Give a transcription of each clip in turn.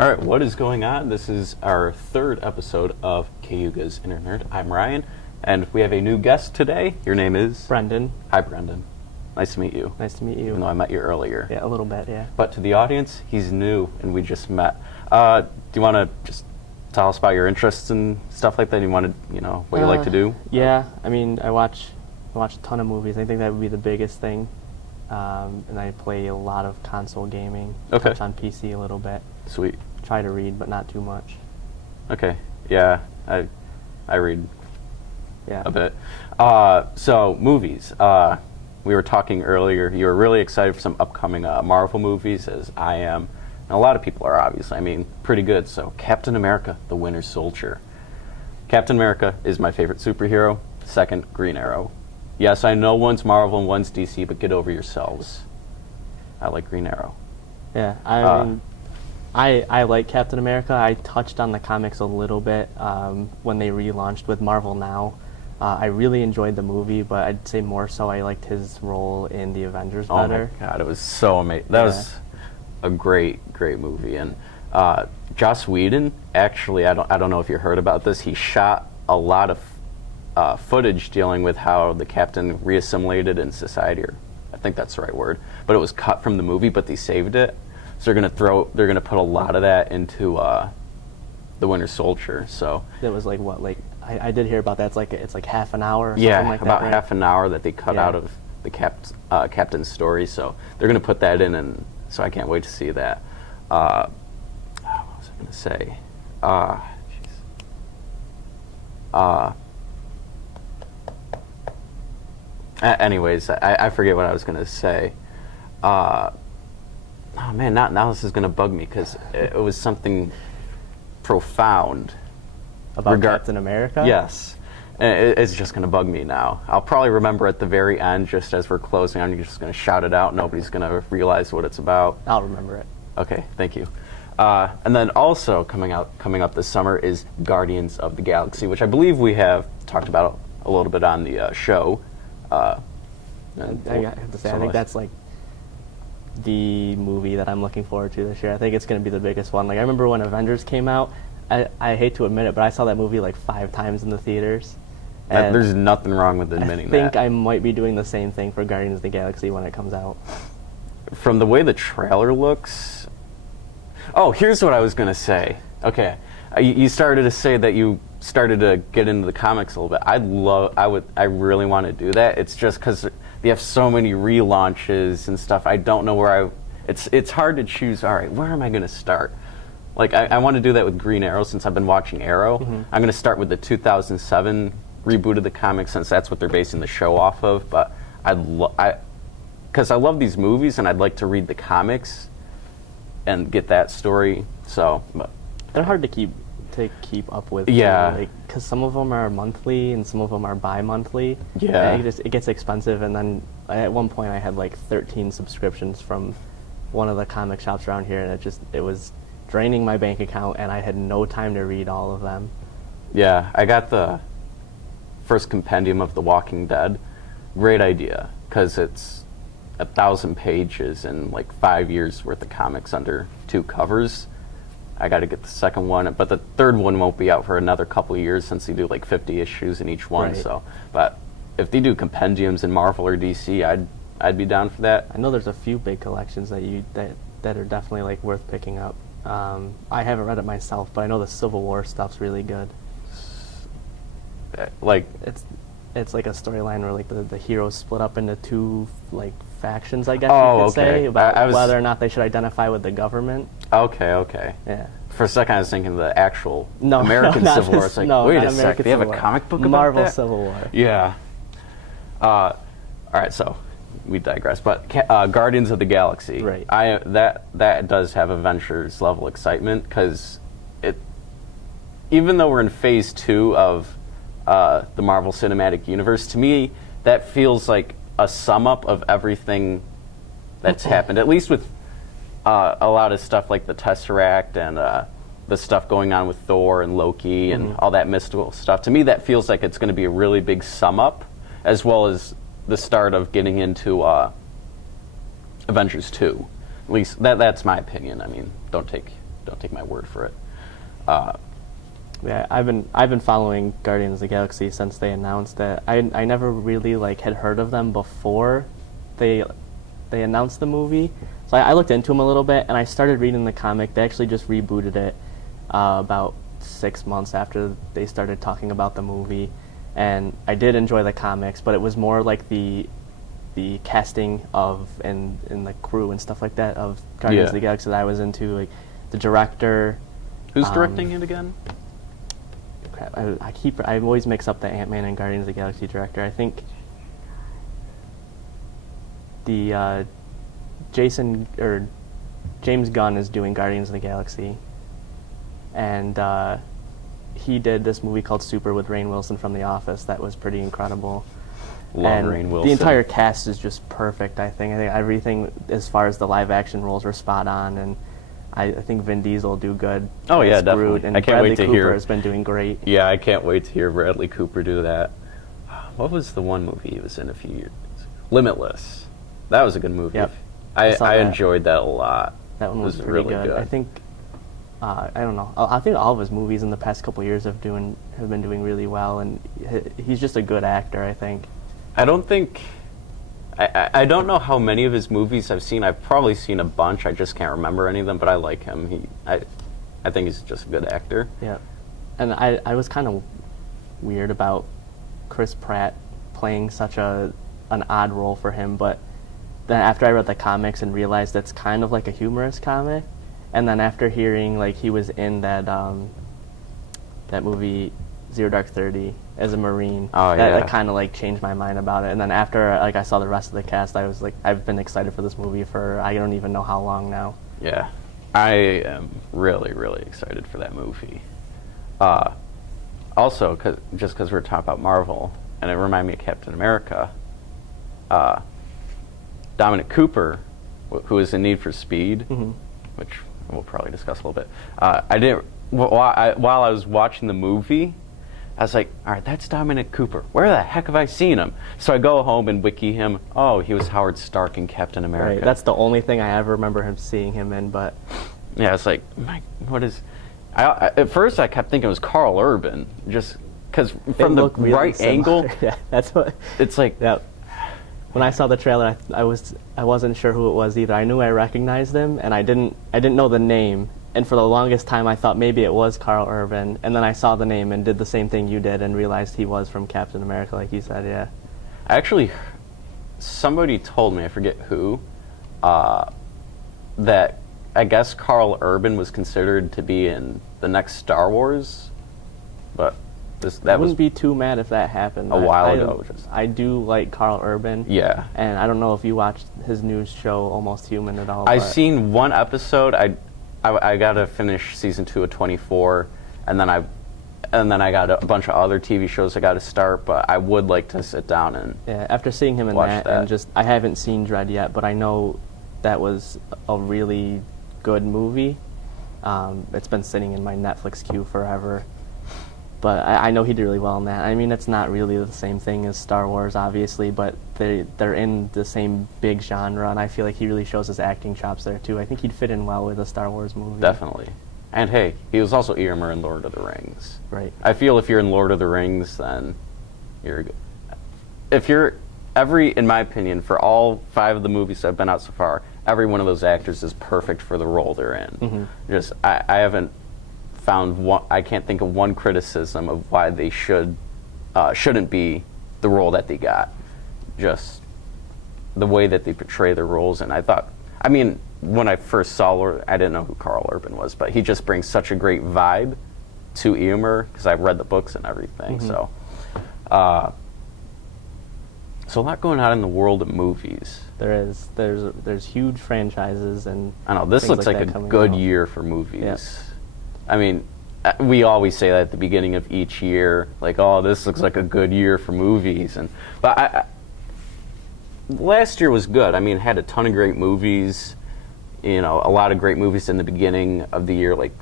All right, what is going on? This is our third episode of Cayuga's Inner Nerd. I'm Ryan, and we have a new guest today. Your name is? Brendan. Hi, Brendan. Nice to meet you. Nice to meet you. Even though I met you earlier. Yeah, a little bit, yeah. But to the audience, he's new, and we just met. Do you want to just tell us about your interests and stuff like that? You want to, what you like to do? Yeah, I mean, I watch a ton of movies. I think that would be the biggest thing. And I play a lot of console gaming. Okay. Touch on PC a little bit. Sweet. Try to read, but not too much. Okay. Yeah, I read a bit. So, movies. We were talking earlier, you were really excited for some upcoming Marvel movies, as I am. And a lot of people are, obviously. I mean, pretty good. So, Captain America, the Winter Soldier. Captain America is my favorite superhero. Second, Green Arrow. Yes, I know one's Marvel and one's DC, but get over yourselves. I like Green Arrow. Yeah, I mean, I like Captain America. I touched on the comics a little bit when they relaunched with Marvel Now. I really enjoyed the movie, but I'd say more so I liked his role in the Avengers better. Oh my God, it was so amazing. That was a great movie. And Joss Whedon, actually, I don't know if you heard about this, he shot a lot of footage dealing with how the Captain reassimilated in society, or I think that's the right word, but it was cut from the movie, but they saved it. So they're gonna put a lot of that into the Winter Soldier. So it was I did hear about that. It's like half an hour or something like that. Yeah, about right? half an hour that they cut out of the Captain's story. So they're gonna put that in, and so I can't wait to see that. What was I gonna say? Anyways, I forget what I was gonna say. Oh man, now this is gonna bug me because it was something profound. About Captain America? Yes. It's just going to bug me now. I'll probably remember at the very end, just as we're closing, I'm just going to shout it out. Nobody's going to realize what it's about. I'll remember it. Okay, thank you. And then also coming up this summer is Guardians of the Galaxy, which I believe we have talked about a little bit on the show. I have to say, I think that's like the movie that I'm looking forward to this year. I think it's going to be the biggest one. Like, I remember when Avengers came out, I hate to admit it, but I saw that movie like 5 times in the theaters. There's nothing wrong with admitting that. I think I might be doing the same thing for Guardians of the Galaxy when it comes out. From the way the trailer looks... Oh, here's what I was going to say. Okay, you started to say that you started to get into the comics a little bit. I really want to do that. It's just because they have so many relaunches and stuff. I don't know where it's hard to choose, all right, where am I going to start? Like, I want to do that with Green Arrow since I've been watching Arrow. Mm-hmm. I'm going to start with the 2007 reboot of the comics since that's what they're basing the show off of. But because I love these movies and I'd like to read the comics and get that story. So, but they're hard to keep up with. Yeah. Because some of them are monthly and some of them are bi-monthly. Yeah. And it gets expensive. And then at one point I had like 13 subscriptions from one of the comic shops around here, and it was draining my bank account, and I had no time to read all of them. Yeah, I got the first compendium of The Walking Dead. Great idea, because it's 1,000 pages and like 5 years worth of comics under 2 covers. I got to get the second one, but the third one won't be out for another couple of years since they do like 50 issues in each one. Right. So, but if they do compendiums in Marvel or DC, I'd be down for that. I know there's a few big collections that are definitely like worth picking up. I haven't read it myself, but I know the Civil War stuff's really good. Like it's like a storyline where like the heroes split up into 2 like factions, I guess you could say, about whether or not they should identify with the government. Okay. Yeah. For a second, I was thinking the actual American Civil War. It's like, wait a second, they have a comic book about Marvel that? Civil War. Yeah. All right, so we digress, but Guardians of the Galaxy, right? That does have Avengers level excitement because even though we're in phase 2 of the Marvel Cinematic Universe, to me that feels like a sum up of everything that's happened. At least with a lot of stuff like the Tesseract and the stuff going on with Thor and Loki and all that mystical stuff. To me, that feels like it's going to be a really big sum up, as well as the start of getting into Avengers 2. At least that's my opinion. I mean, don't take Don't take my word for it. Yeah, I've been following Guardians of the Galaxy since they announced it. I never really like had heard of them before they announced the movie. So I looked into them a little bit, and I started reading the comic. They actually just rebooted it about 6 months after they started talking about the movie, and I did enjoy the comics, but it was more like the casting of and the crew and stuff like that of Guardians of the Galaxy that I was into, like the director. Who's directing it again? Crap, I always mix up the Ant-Man and Guardians of the Galaxy director. I think the James Gunn is doing Guardians of the Galaxy, and he did this movie called Super with Rainn Wilson from The Office that was pretty incredible. Love Rainn Wilson. The entire cast is just perfect, I think. I think everything as far as the live action roles are spot on, and I think Vin Diesel will do good. Oh yeah, as definitely. Groot, and I can't Bradley wait to Cooper hear. has been doing great. Yeah, I can't wait to hear Bradley Cooper do that. What was the one movie he was in a few years? Limitless. That was a good movie. Yep. I saw that. enjoyed that a lot. That one was pretty really good. I think I don't know. I think all of his movies in the past couple of years have been doing really well, and he's just a good actor, I think. I don't think. I don't know how many of his movies I've seen. I've probably seen a bunch. I just can't remember any of them. But I like him. I think he's just a good actor. Yeah, and I was kind of weird about Chris Pratt playing such an odd role for him, but then after I read the comics and realized it's kind of like a humorous comic, and then after hearing like he was in that movie Zero Dark 30 as a Marine, that kind of like changed my mind about it. And then after like I saw the rest of the cast, I was like, I've been excited for this movie for I don't even know how long now. Yeah, I am really, really excited for that movie. Also, just because we're talking about Marvel, and it reminded me of Captain America, Dominic Cooper, who is in Need for Speed, which we'll probably discuss a little bit. While I was watching the movie, I was like, all right, that's Dominic Cooper. Where the heck have I seen him? So I go home and wiki him. Oh, he was Howard Stark in Captain America. Right, that's the only thing I ever remember seeing him in, but... Yeah, it's like, what is... at first I kept thinking it was Carl Urban, just because from the really right similar. angle, Yeah, that's what... it's like... Yeah. When I saw the trailer, I wasn't sure who it was either. I knew I recognized him, and I didn't know the name. And for the longest time, I thought maybe it was Carl Urban. And then I saw the name and did the same thing you did and realized he was from Captain America, like you said, yeah. Actually, somebody told me, I forget who, that I guess Carl Urban was considered to be in the next Star Wars, but I wouldn't be too mad if that happened. A while ago. I do like Carl Urban. Yeah. And I don't know if you watched his new show, Almost Human, at all. I've seen one episode. I got to finish season 2 of 24, and then I got a bunch of other TV shows I got to start. But I would like to sit down and after seeing him in that, and I haven't seen Dredd yet, but I know that was a really good movie. It's been sitting in my Netflix queue forever. But I know he did really well in that. I mean, it's not really the same thing as Star Wars, obviously, but they're in the same big genre, and I feel like he really shows his acting chops there, too. I think he'd fit in well with a Star Wars movie. Definitely. And hey, he was also Eomer in Lord of the Rings. Right. I feel if you're in Lord of the Rings, then you're good. If you're in my opinion, for all 5 of the movies that have been out so far, every one of those actors is perfect for the role they're in. Just, I haven't found one. I can't think of one criticism of why they shouldn't be the role that they got. Just the way that they portray their roles, and I mean, when I first saw Lord, I didn't know who Carl Urban was, but he just brings such a great vibe to Eomer because I've read the books and everything. So a lot going on in the world of movies. There's huge franchises, and I know this looks like a good year for movies. Yeah. I mean, we always say that at the beginning of each year, like, oh, this looks like a good year for movies. But last year was good. I mean, it had a ton of great movies, a lot of great movies in the beginning of the year, like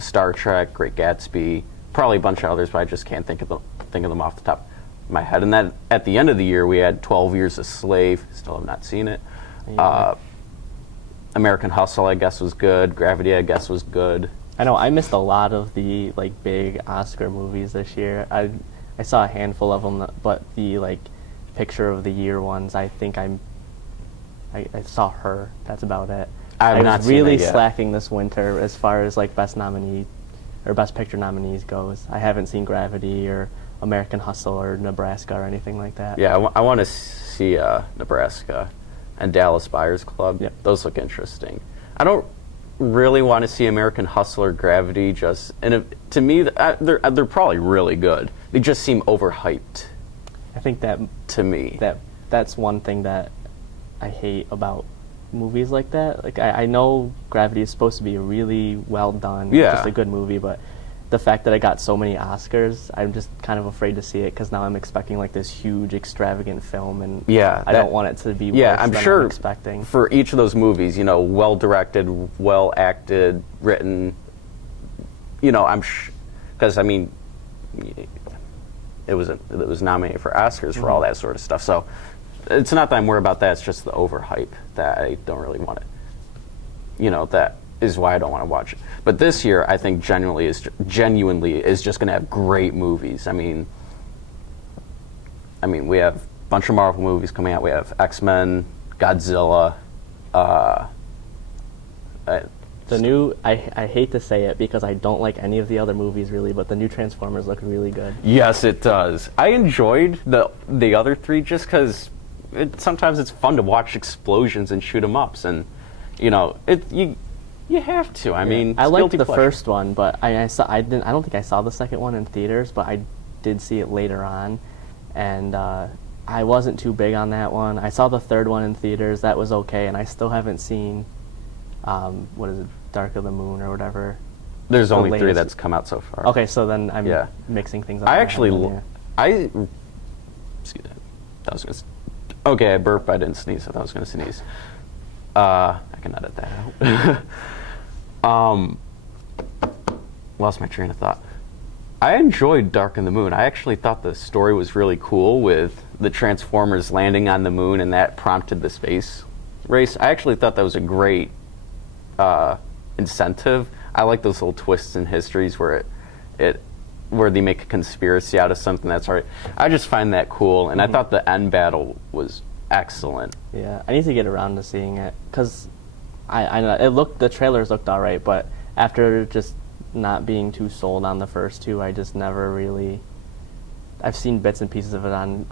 Star Trek, Great Gatsby, probably a bunch of others, but I just can't think of them off the top of my head. And then at the end of the year, we had 12 Years a Slave. Still have not seen it. American Hustle, I guess, was good. Gravity, I guess, was good. I know I missed a lot of the like big Oscar movies this year. I saw a handful of them, but the like picture of the year ones, I think I saw Her. That's about it. I have not was seen really that yet. slacking this winter as far as like best nominee or best picture nominees goes. I haven't seen Gravity or American Hustle or Nebraska or anything like that. Yeah, I want to see Nebraska and Dallas Buyers Club. Yep. Those look interesting. I don't really want to see American Hustle or Gravity. To me, they're probably really good. They just seem overhyped I think that to me. that's one thing that I hate about movies like that. Like I know Gravity is supposed to be a really well done, Yeah. just a good movie, but the fact that it got so many Oscars, I'm just kind of afraid to see it because now I'm expecting like this huge, extravagant film, and Yeah, I don't want it to be Yeah, worse I'm than sure I'm expecting. for each of those movies, well directed, well acted, written. I'm because it was nominated for Oscars for all that sort of stuff. So it's not that I'm worried about that. It's just the overhype that I don't really want to. That is why I don't want to watch it. But this year, I think genuinely is just going to have great movies. I mean, we have a bunch of Marvel movies coming out. We have X-Men, Godzilla. The new, I hate to say it because I don't like any of the other movies really, but the new Transformers look really good. Yes, it does. I enjoyed the other three just because sometimes it's fun to watch explosions and shoot 'em ups, and you have to. I mean, I it's liked guilty the pleasure. first one, but I don't think I saw the second one in theaters, but I did see it later on, and I wasn't too big on that one. I saw the third one in theaters. That was okay, and I still haven't seen what is it, Dark of the Moon or whatever. There's the only three latest- that's come out so far. Okay, so then I'm Yeah. mixing things up. I in my actually, head then, yeah. excuse me. I was gonna. Okay, I burped. I didn't sneeze. I thought I was gonna sneeze. I can edit that out. Lost my train of thought. I enjoyed Dark of the Moon. I actually thought the story was really cool with the Transformers landing on the moon, and that prompted the space race. I actually thought that was a great incentive. I like those little twists in histories where where they make a conspiracy out of something that's already. I just find that cool, and I thought the end battle was excellent. Yeah, I need to get around to seeing it because the trailers looked all right, but after just not being too sold on the first two, I just never really. I've seen bits and pieces of it on,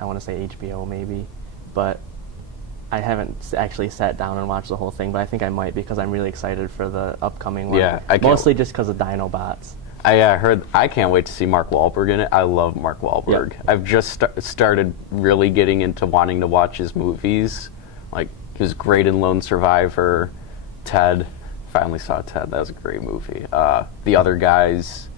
I want to say HBO maybe, but I haven't actually sat down and watched the whole thing. But I think I might because I'm really excited for the upcoming one. Yeah, I can't- mostly just because of Dinobots. I heard. I can't wait to see Mark Wahlberg in it. I love Mark Wahlberg. Yep. I've just started really getting into wanting to watch his movies. Like he was great in Lone Survivor, Ted. Finally saw Ted. That was a great movie. The Other Guys.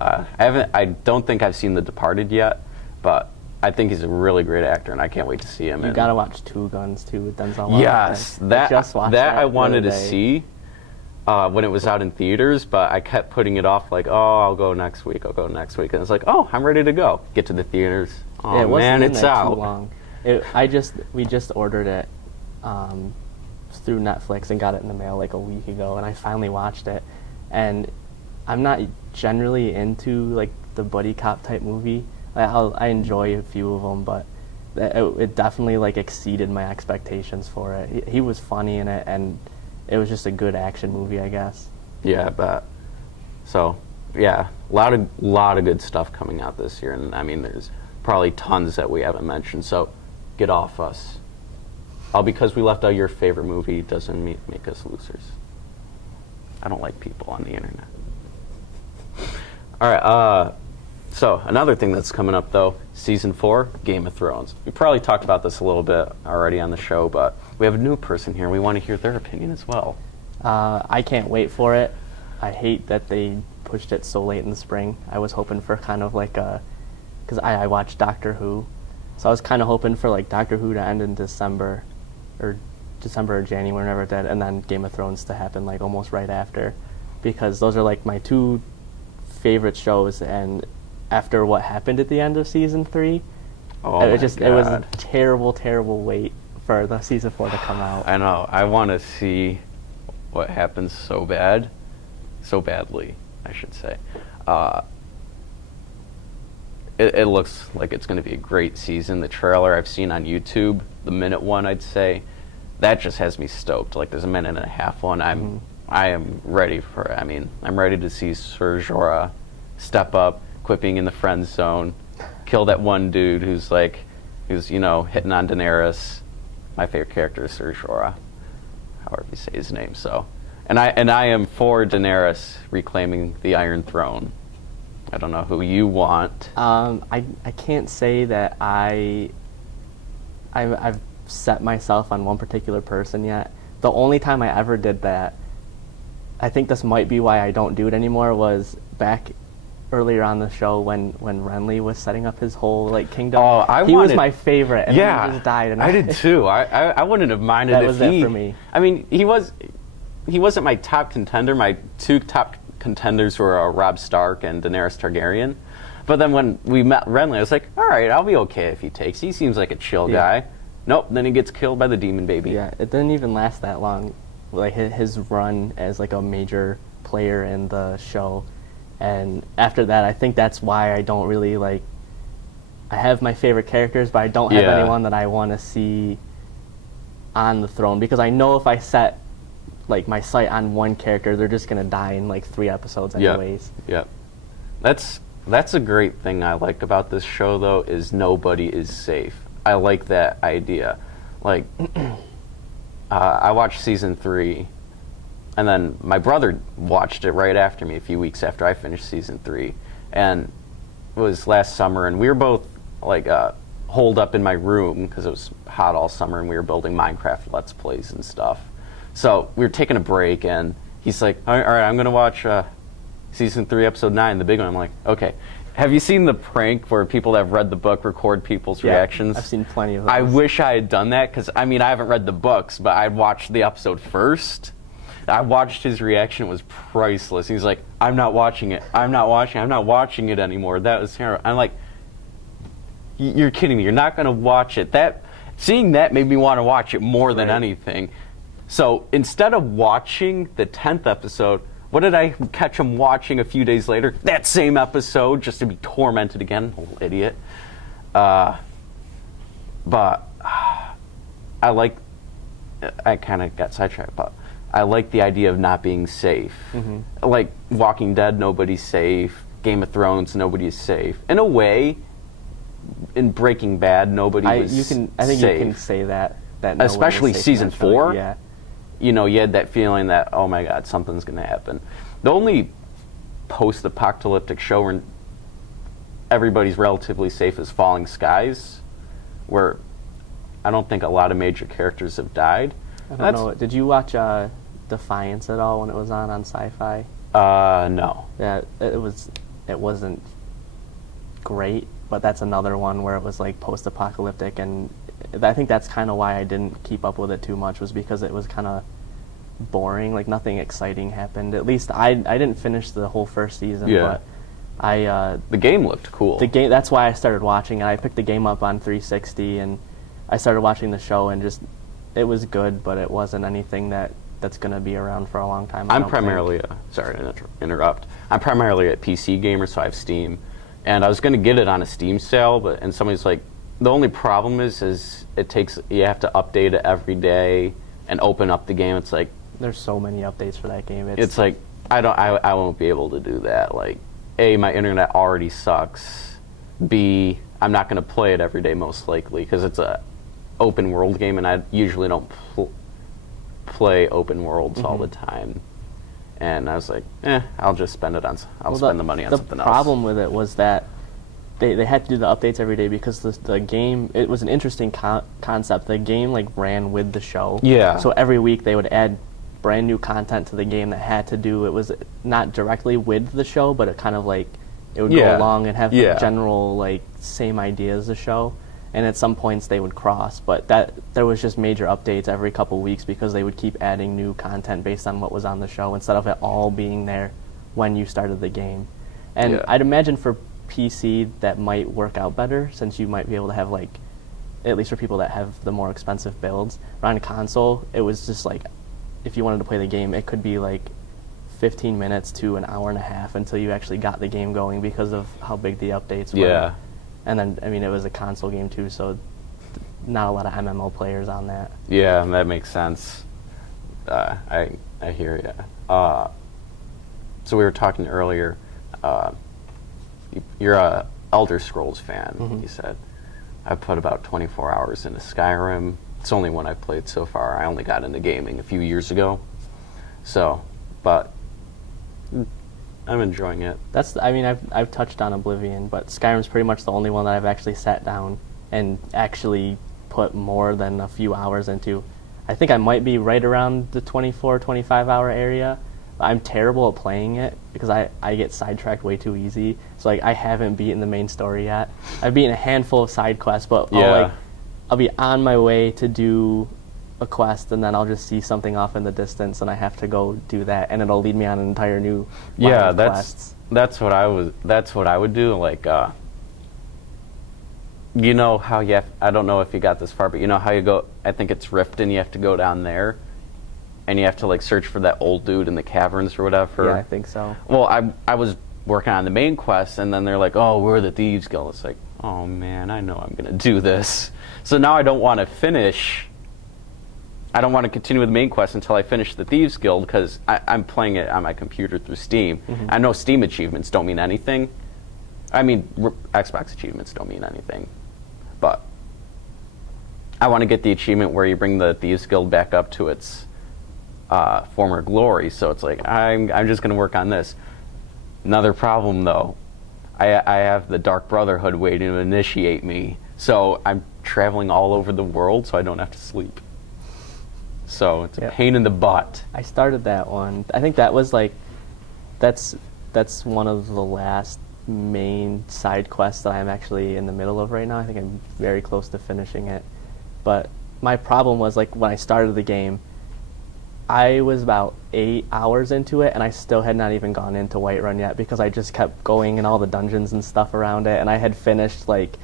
I don't think I've seen The Departed yet, but I think he's a really great actor, and I can't wait to see him. You gotta watch Two Guns too with Denzel Washington. Yes, I just watched that I the wanted other to day. see when it was out in theaters, but I kept putting it off. Like, oh, I'll go next week. And it's like, oh, I'm ready to go. Get to the theaters. Oh Yeah, it wasn't man, in it's there out. Too long. We just ordered it through Netflix and got it in the mail like a week ago, and I finally watched it. And I'm not generally into like the buddy cop type movie. I enjoy a few of them, but it definitely like exceeded my expectations for it. He was funny in it, and it was just a good action movie, I guess. Yeah, I bet. So, yeah, a lot of good stuff coming out this year, and I mean, there's probably tons that we haven't mentioned. So, get off us. All because we left out your favorite movie doesn't make us losers. I don't like people on the internet. All right. So another thing that's coming up though, season 4, Game of Thrones. We probably talked about this a little bit already on the show, but we have a new person here. We want to hear their opinion as well. I can't wait for it. I hate that they pushed it so late in the spring. I was hoping for kind of like because I watched Doctor Who, so I was kind of hoping for like Doctor Who to end in December or January, whenever it did, and then Game of Thrones to happen like almost right after, because those are like my two favorite shows. And after what happened at the end of season 3, Oh it my was a God. terrible wait for the season 4 to come out. I know. I want to see what happens so badly, I should say. It looks like it's going to be a great season. The trailer I've seen on YouTube, the minute one, I'd say, that just has me stoked. Like, there's a minute and a half one. I am ready for it. I mean, I'm ready to see Ser Jorah step up, quit being in the friend zone, kill that one dude who's hitting on Daenerys. My favorite character is Ser Jorah, however you say his name. So, and I am for Daenerys reclaiming the Iron Throne. I don't know who you want. I can't say that I've set myself on one particular person yet. The only time I ever did that, I think this might be why I don't do it anymore, was back earlier on the show when Renly was setting up his whole kingdom. Oh, he was my favorite, and then he just died. And I did too. I wouldn't have minded that if was he. it for me. I mean, he wasn't my top contender. My two top contenders were Robb Stark and Daenerys Targaryen. But then when we met Renly, I was like, all right, I'll be okay if he takes. He seems like a chill guy. Nope. Then he gets killed by the demon baby. Yeah, it didn't even last that long. Like his run as a major player in the show, and after that, I think that's why I don't really I have my favorite characters, but I don't have anyone that I want to see on the throne, because I know if I set my sight on one character, they're just gonna die in 3 episodes anyways. Yep. That's a great thing I like about this show, though, is nobody is safe. I like that idea. I watched season 3, and then my brother watched it right after me, a few weeks after I finished season 3, and it was last summer, and we were both holed up in my room because it was hot all summer, and we were building Minecraft Let's Plays and stuff. So we were taking a break, and he's like, all right, I'm going to watch season 3, episode 9, the big one. I'm like, okay. Have you seen the prank where people that have read the book record people's reactions? I've seen plenty of those. I wish I had done that, because, I mean, I haven't read the books, but I watched the episode first. I watched his reaction. It was priceless. He's like, I'm not watching it. I'm not watching it anymore. That was terrible. I'm like, you're kidding me. You're not going to watch it. Seeing that made me want to watch it more than anything. So instead of watching the 10th episode, what did I catch him watching a few days later? That same episode, just to be tormented again. Little idiot. But I kind of got sidetracked, but I like the idea of not being safe. Mm-hmm. Like Walking Dead, nobody's safe. Game of Thrones, nobody is safe. In a way, in Breaking Bad, nobody was safe. I think you can say that no especially season 4. Yeah. You had that feeling that, oh my God, something's going to happen. The only post-apocalyptic show where everybody's relatively safe is Falling Skies, where I don't think a lot of major characters have died. I don't know. Did you watch Defiance at all when it was on Sci-Fi? No. Yeah, it wasn't great, but that's another one where it was post-apocalyptic, and I think that's kind of why I didn't keep up with it too much, was because it was kind of boring. Nothing exciting happened. At least I didn't finish the whole first season, but the game looked cool. That's why I started watching it. I picked the game up on 360, and I started watching the show, and it was good, but it wasn't anything that's going to be around for a long time. I'm primarily sorry to interrupt. I'm primarily a PC gamer, so I have Steam, and I was going to get it on a Steam sale, and somebody's like, the only problem is you have to update it every day and open up the game. It's like, there's so many updates for that game. It's like I won't be able to do that. A, my internet already sucks. B, I'm not going to play it every day most likely, because it's a open world game, and I usually don't play open worlds all the time. And I was like, I'll just spend it on. Spend the money on something else. The problem with it was that they had to do the updates every day, because the game, it was an interesting concept. The game ran with the show. Yeah. So every week they would add brand new content to the game that had to do, it was not directly with the show, but it kind of it would go along and have the general same idea as the show. And at some points they would cross, but there was just major updates every couple weeks, because they would keep adding new content based on what was on the show, instead of it all being there when you started the game. And I'd imagine for PC that might work out better, since you might be able to have at least for people that have the more expensive builds. But on console, it was just like, if you wanted to play the game, it could be like 15 minutes to an hour and a half until you actually got the game going because of how big the updates were. Yeah. And then, I mean, it was a console game too, so not a lot of MMO players on that. Yeah, that makes sense. I hear you. So we were talking earlier. You're a Elder Scrolls fan, Mm-hmm. you said. I've put about 24 hours into Skyrim. It's only one I've played so far. I only got into gaming a few years ago. So, but I'm enjoying it. I mean, I've touched on Oblivion, but Skyrim's pretty much the only one that I've actually sat down and actually put more than a few hours into. I think I might be right around the 24, 25 hour area. I'm terrible at playing it because I get sidetracked way too easy. So like I haven't beaten the main story yet. I've beaten a handful of side quests, but I'll be on my way to do a quest and then I'll just see something off in the distance and I have to go do that and it'll lead me on an entire new line of quests. That's what I would do. Like you know how I don't know if you got this far, but you know how you go, I think it's Riften, you have to go down there and you have to like search for that old dude in the caverns or whatever. Yeah, I think so. Well, I was working on the main quest and then they're like, oh, we're the Thieves Guild. It's like, oh man, I know I'm going to do this. So now I don't want to continue with the main quest until I finish the Thieves Guild because I'm playing it on my computer through Steam. Mm-hmm. I know Steam achievements don't mean anything. I mean, Xbox achievements don't mean anything. But I want to get the achievement where you bring the Thieves Guild back up to its former glory. So it's like, I'm just going to work on this. Another problem, though. I have the Dark Brotherhood waiting to initiate me. So I'm traveling all over the world so I don't have to sleep. So it's a pain in the butt. I started that one. I think that was like, that's one of the last main side quests that I'm actually in the middle of right now. I think I'm very close to finishing it. But my problem was like when I started the game, I was about 8 hours into it and I still had not even gone into Whiterun yet because I just kept going in all the dungeons and stuff around it and I had finished like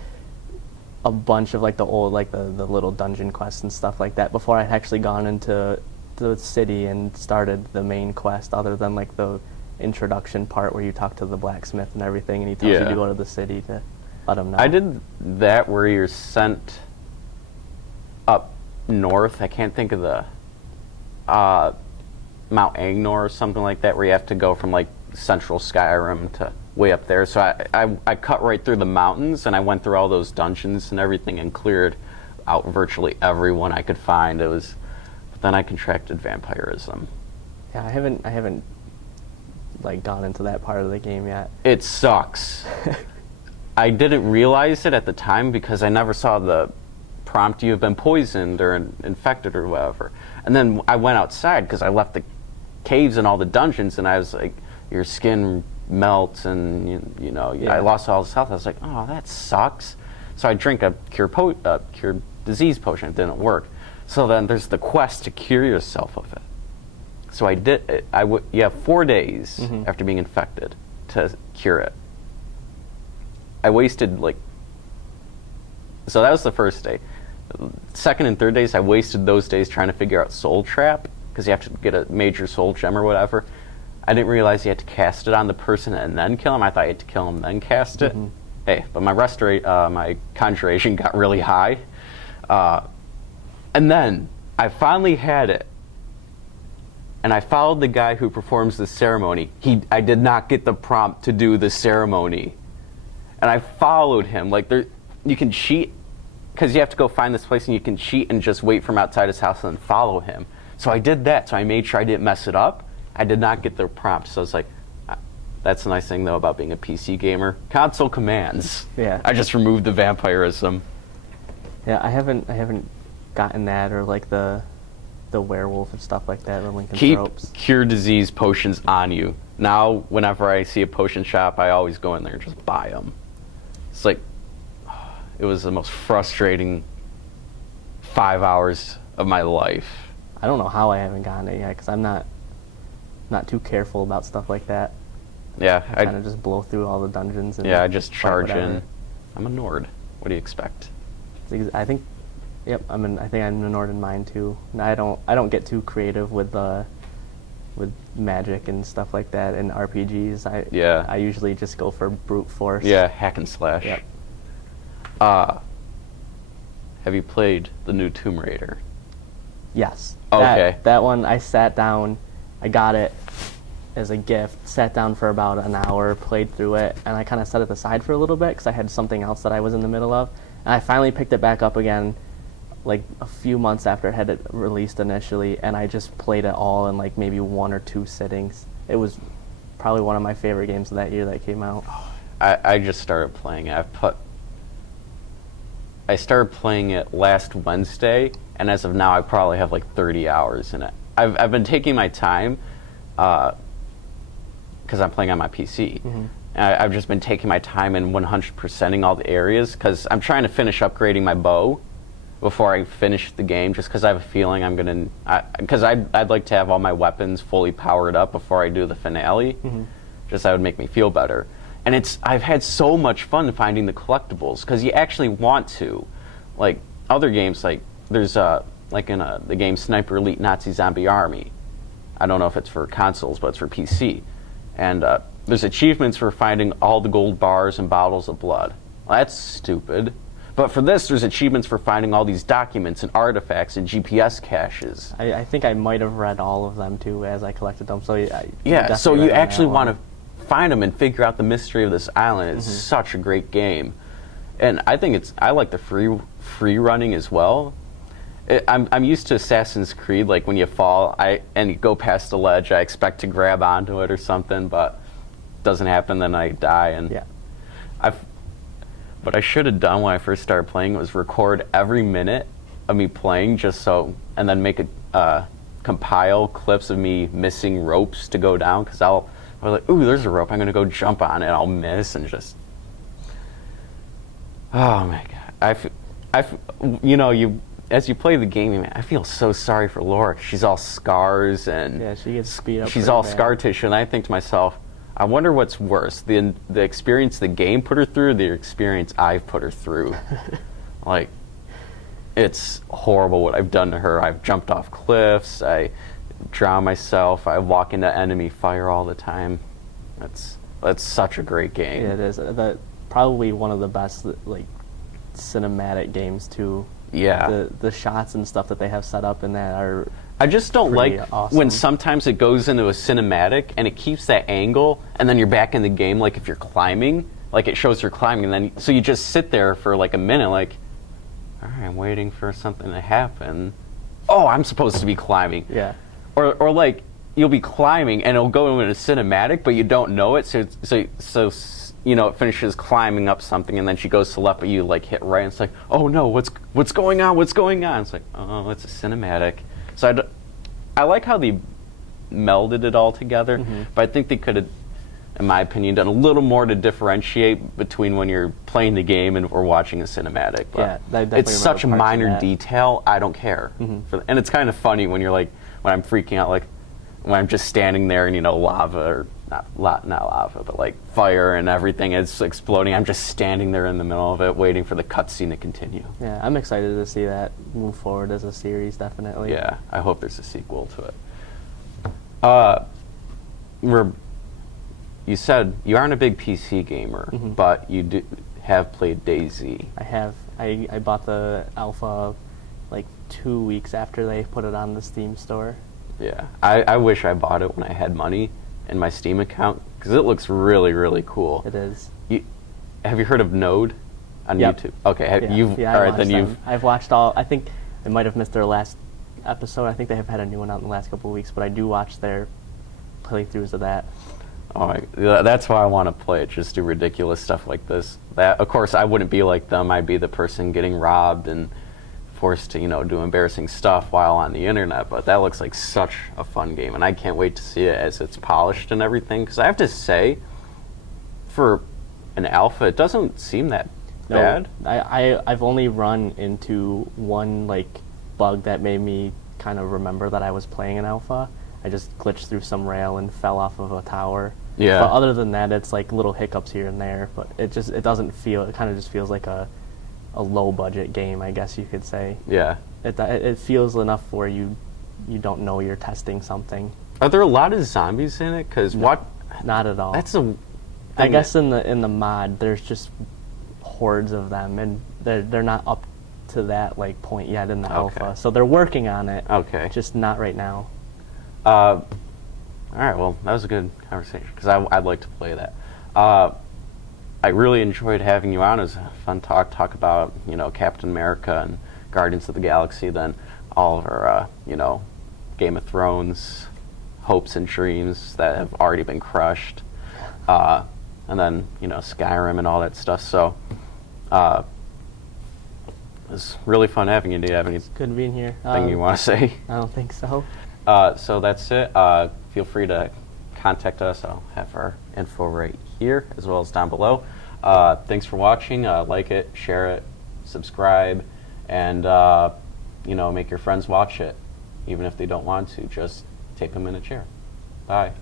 a bunch of like the old like the little dungeon quests and stuff like that before I had actually gone into the city and started the main quest other than like the introduction part where you talk to the blacksmith and everything and he tells you to go to the city to let him know. I did that where you're sent up north. I can't think of the Mount Agnor or something like that where you have to go from like central Skyrim to way up there. So I cut right through the mountains and I went through all those dungeons and everything and cleared out virtually everyone I could find. But then I contracted vampirism. Yeah, I haven't like gone into that part of the game yet. It sucks. I didn't realize it at the time because I never saw the prompt, you have been poisoned or infected or whatever. And then I went outside because I left the caves and all the dungeons and I was like, your skin melts and I lost all this health. I was like, oh, that sucks. So I drink a cure disease potion. It didn't work. So then there's the quest to cure yourself of it. So I did it. You have 4 days after being infected to cure it. I wasted so that was the first day. Second and third days, I wasted those days trying to figure out Soul Trap because you have to get a major soul gem or whatever. I didn't realize you had to cast it on the person and then kill him. I thought you had to kill him then cast it. Hey, but my conjuration got really high. And then I finally had it. And I followed the guy who performs the ceremony. I did not get the prompt to do the ceremony. And I followed him. You can cheat because you have to go find this place and you can cheat and just wait from outside his house and then follow him. So I did that. So I made sure I didn't mess it up. I did not get the prompt. So I was like, that's the nice thing though about being a PC gamer. Console commands. Yeah. I just removed the vampirism. Yeah, I haven't gotten that or like the werewolf and stuff like that. The Keep Lycanthropes. cure disease potions on you. Now, whenever I see a potion shop, I always go in there and just buy them. It's like, it was the most frustrating 5 hours of my life. I don't know how I haven't gotten it yet because I'm not too careful about stuff like that. Yeah, I kind of just blow through all the dungeons. And I just charge whatever. in. I'm a Nord. What do you expect? I think, yep. I think I'm an Orden mine too. And I don't get too creative with magic and stuff like that in RPGs. I usually just go for brute force. Yeah, hack and slash. Yep. Have you played the new Tomb Raider? Yes. Okay. That one, I sat down, I got it as a gift, sat down for about an hour, played through it, and I kind of set it aside for a little bit because I had something else that I was in the middle of. And I finally picked it back up again, like a few months after it had released initially, and I just played it all in like maybe 1 or 2 sittings. It was probably one of my favorite games of that year that came out. I just started playing it. I started playing it last Wednesday, and as of now, I probably have like 30 hours in it. I've been taking my time because I'm playing on my PC. Mm-hmm. I've just been taking my time and 100%ing all the areas because I'm trying to finish upgrading my bow before I finish the game, just because I have a feeling I'm gonna. Because I'd like to have all my weapons fully powered up before I do the finale. Mm-hmm. Just that would make me feel better. And I've had so much fun finding the collectibles because you actually want to, like other games. Like there's like in the game Sniper Elite Nazi Zombie Army. I don't know if it's for consoles, but it's for PC. And there's achievements for finding all the gold bars and bottles of blood. Well, that's stupid. But for this, there's achievements for finding all these documents and artifacts and GPS caches. I think I might have read all of them too as I collected them. So yeah, so you actually want to find them and figure out the mystery of this island. It's such a great game, and I think I like the free running as well. I'm used to Assassin's Creed, like when you fall and you go past the ledge, I expect to grab onto it or something, but it doesn't happen. Then I die, and yeah. What I should have done when I first started playing was record every minute of me playing, and then make compile clips of me missing ropes to go down, because I'll be like, ooh, there's a rope, I'm gonna go jump on it, I'll miss, and just, oh my god, as you play the game, I feel so sorry for Laura. She's all scars and yeah, she gets beat up. She's all scar tissue, and I think to myself, I wonder what's worse, the experience the game put her through, or the experience I've put her through. Like, it's horrible what I've done to her. I've jumped off cliffs, I drown myself, I walk into enemy fire all the time. That's such a great game. Yeah, it is. Probably one of the best like cinematic games too. Yeah. The shots and stuff that they have set up in that are. I just don't like awesome. when sometimes it goes into a cinematic and it keeps that angle, and then you're back in the game. Like if you're climbing, like it shows you're climbing, and then so you just sit there for like a minute, like, all right, I'm waiting for something to happen. Oh, I'm supposed to be climbing. Yeah. Or like you'll be climbing and it'll go into a cinematic, but you don't know it. So it finishes climbing up something, and then she goes to left, but you like hit right, and it's like, oh no, what's going on? What's going on? It's like, oh, it's a cinematic. So I like how they melded it all together, but I think they could have, in my opinion, done a little more to differentiate between when you're playing the game and or watching a cinematic. But yeah, it's such a minor detail. I don't care, and it's kind of funny when you're like, when I'm freaking out, like when I'm just standing there and lava or not lava, but like fire and everything is exploding. I'm just standing there in the middle of it, waiting for the cutscene to continue. Yeah, I'm excited to see that move forward as a series, definitely. Yeah, I hope there's a sequel to it. You said you aren't a big PC gamer, but you have played DayZ. I have. I bought the alpha like 2 weeks after they put it on the Steam store. Yeah, I wish I bought it when I had money in my Steam account, because it looks really, really cool. It is. Have you heard of Node on YouTube? Okay, I've watched all. I think I might have missed their last episode. I think they have had a new one out in the last couple of weeks, but I do watch their playthroughs of that. Oh, that's why I want to play it. Just do ridiculous stuff like this. That, of course, I wouldn't be like them. I'd be the person getting robbed and forced to, do embarrassing stuff while on the internet. But that looks like such a fun game, and I can't wait to see it as it's polished and everything. Because I have to say, for an alpha, it doesn't seem that bad. I've only run into one bug that made me kind of remember that I was playing an alpha. I just glitched through some rail and fell off of a tower. Yeah. But other than that, it's like little hiccups here and there. But it doesn't feel. It kind of just feels like a a low budget game, I guess you could say. Yeah. It feels enough where you don't know you're testing something. Are there a lot of zombies in it? Because what? Not at all. That's a. I guess in the mod, there's just hordes of them, and they're not up to that like point yet in the alpha. So they're working on it. Okay. Just not right now. All right. Well, that was a good conversation because I'd like to play that. I really enjoyed having you on. It was a fun talk about Captain America and Guardians of the Galaxy. Then all of our Game of Thrones hopes and dreams that have already been crushed. And then, Skyrim and all that stuff. So, it was really fun having you. Do you have anything Good being here. you want to say? I don't think so. So that's it. Feel free to contact us. I'll have our info right here as well as down below. Thanks for watching. Like it, share it, subscribe, and, make your friends watch it. Even if they don't want to, just take them in a chair. Bye.